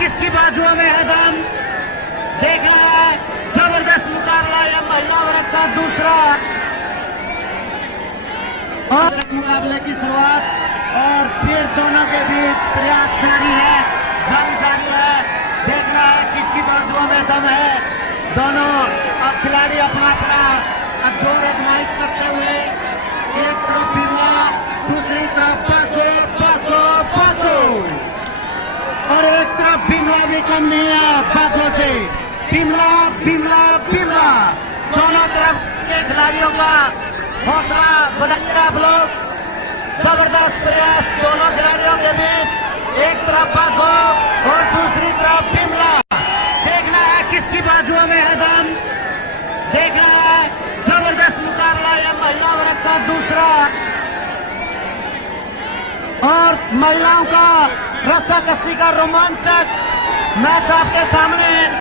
किसकी बाजुओं में है दम। देखना है जबरदस्त मुकाबला या महिला वर्ग का दूसरा और मुकाबले की शुरुआत और फिर दोनों के बीच प्रयास जारी है, जंग जारी है। देखना है किसकी बाजुओं में दम है। दोनों अब खिलाड़ी अपना अपना जोर आजमाइश करते हुए एक तरफ भीमा, दूसरी तरफ पाको और एक तरफ भीमला भी कम नहीं है पाको से। भीमला दोनों तरफ के खिलाड़ियों का हौसला बुलंदा ब्लॉक, जबरदस्त प्रयास दोनों खिलाड़ियों के बीच। एक तरफ पाको और दूसरी तरफ भीमला। देखना है किसकी बाजुओं में है दम। देखना है जबरदस्त मुकाबला या महिला वर्ग का दूसरा और महिलाओं का रस्साकसी का रोमांचक मैच आपके सामने।